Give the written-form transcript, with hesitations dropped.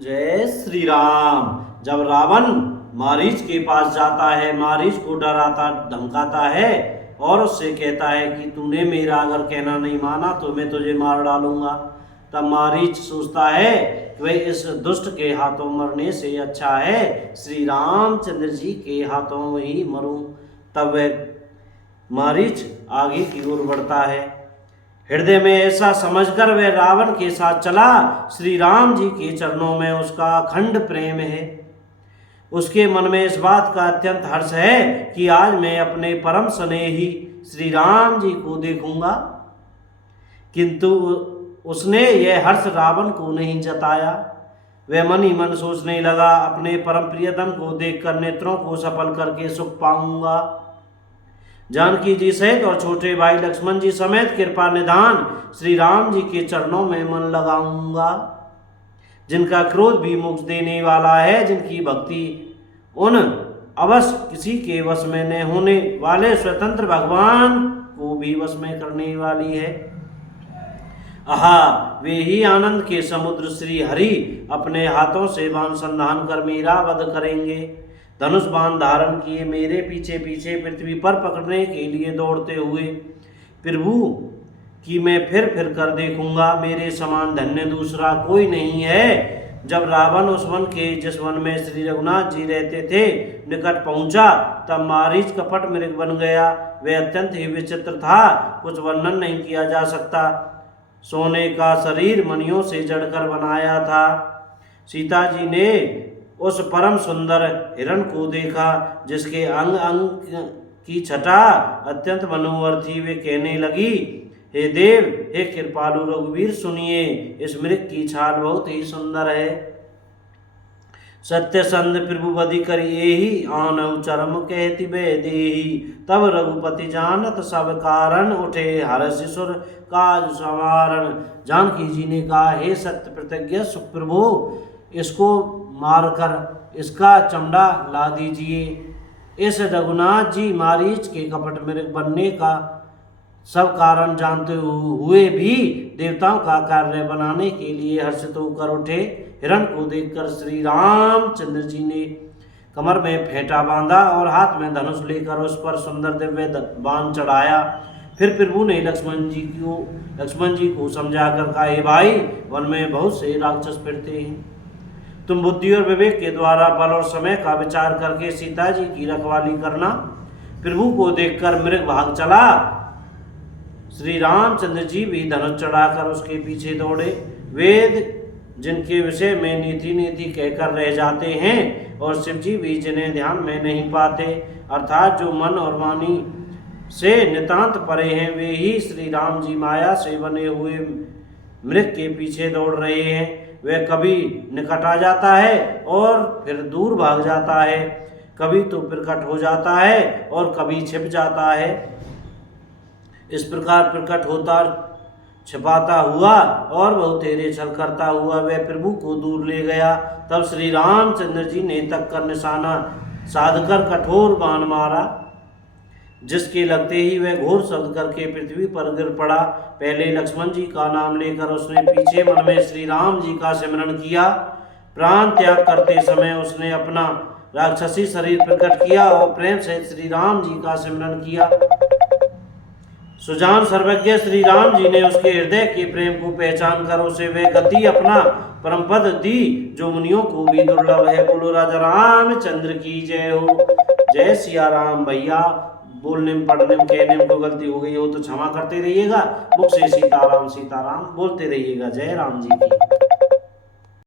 जय श्री राम। जब रावण मारीच के पास जाता है, मारीच को डराता धमकाता है और उससे कहता है कि तूने मेरा अगर कहना नहीं माना तो मैं तुझे मार डालूंगा। तब मारीच सोचता है कि वह इस दुष्ट के हाथों मरने से अच्छा है श्री रामचंद्र जी के हाथों ही मरूं। तब वह मारीच आगे की ओर बढ़ता है। हृदय में ऐसा समझकर वह रावण के साथ चला। श्री राम जी के चरणों में उसका अखंड प्रेम है। उसके मन में इस बात का अत्यंत हर्ष है कि आज मैं अपने परम स्नेही श्री राम जी को देखूंगा। किंतु उसने यह हर्ष रावण को नहीं जताया। वह मन ही मन सोचने लगा, अपने परम प्रियतम को देखकर नेत्रों को सफल करके सुख पाऊंगा। जानकी जी सहित और छोटे भाई लक्ष्मण जी समेत कृपा निधान श्री राम जी के चरणों में मन लगाऊंगा। जिनका क्रोध भी मोक्ष देने वाला है, जिनकी भक्ति उन अवश्य किसी के वश में न होने वाले स्वतंत्र भगवान को भी वश में करने वाली है। आहा, वे ही आनंद के समुद्र श्री हरि अपने हाथों से बाण संधान कर मेरा वध करेंगे। धनुष बाण धारण किए मेरे पीछे पीछे पृथ्वी पर पकड़ने के लिए दौड़ते हुए प्रभु की मैं फिर कर देखूंगा। मेरे समान धन्य दूसरा कोई नहीं है। जब रावण उस वन के जिस वन में श्री रघुनाथ जी रहते थे निकट पहुंचा, तब मारीच कपट मृग बन गया। वह अत्यंत ही विचित्र था, कुछ वर्णन नहीं किया जा सकता। सोने का शरीर मणियों से जड़कर बनाया था। सीता जी ने उस परम सुंदर हिरण को देखा, जिसके अंग अंग की छटा अत्यंत मनोहर थी। वे कहने लगी, हे देव, हे कृपालु रघुवीर, सुनिए, इस मृग की छाल बहुत ही सुंदर है। सत्यसंध प्रभुपति करिए ही आनव चरम कहति देही। तब रघुपति जानत सब कारण उठे हर्ष सुर काज संवारण। जानकी जी ने कहा, हे सत्य प्रतिज्ञ सुप्रभु, इसको मारकर इसका चमड़ा ला दीजिए। इस रघुनाथ जी मारीच के कपट मृग बनने का सब कारण जानते हुए भी देवताओं का कार्य बनाने के लिए हर्षित होकर उठे। हिरण को देखकर श्री रामचंद्र जी ने कमर में फेंटा बांधा और हाथ में धनुष लेकर उस पर सुंदर दिव्य बाण चढ़ाया। फिर प्रभु ने लक्ष्मण जी को समझाकर कहा, हे भाई, वन में बहुत से राक्षस फिरते हैं। तुम बुद्धि और विवेक के द्वारा बल और समय का विचार करके सीता जी की रखवाली करना। प्रभु को देखकर मृग भाग चला। श्री रामचंद्र जी भी धनुष चढ़ाकर उसके पीछे दौड़े। वेद जिनके विषय में नीति नीति कहकर रह जाते हैं और शिव जी भी जिन्हें ध्यान में नहीं पाते, अर्थात जो मन और वाणी से नितांत परे हैं, वे ही श्री राम जी माया से बने हुए मृग के पीछे दौड़ रहे हैं। वह कभी निकट आ जाता है और फिर दूर भाग जाता है, कभी तो प्रकट हो जाता है और कभी छिप जाता है। इस प्रकार प्रकट होता छिपाता हुआ और बहुतेरे छल करता हुआ वह प्रभु को दूर ले गया। तब श्री रामचंद्र जी ने तक कर निशाना साधकर कठोर बाण मारा, जिसके लगते ही वह घोर शब्द करके पृथ्वी पर गिर पड़ा। पहले लक्ष्मण जी का नाम लेकर उसने पीछे मन में श्री राम जी का सिमरन किया। प्राण त्याग करते समय उसने अपना राक्षसी शरीर प्रकट किया और प्रेम से श्री राम जी का सिमरन किया। सुजान सर्वज्ञ श्री राम जी ने उसके हृदय के प्रेम को पहचान कर उसे वह गति अपना परम पद दी जो मुनियों को भी दुर्लभ है। बोलो राजा रामचंद्र की जय हो। जय सिया राम। भैया, बोलने में पढ़ने में कहने में कोई गलती हो गई हो तो क्षमा करते रहिएगा। मुख से सीताराम सीताराम बोलते रहिएगा। जय राम जी की।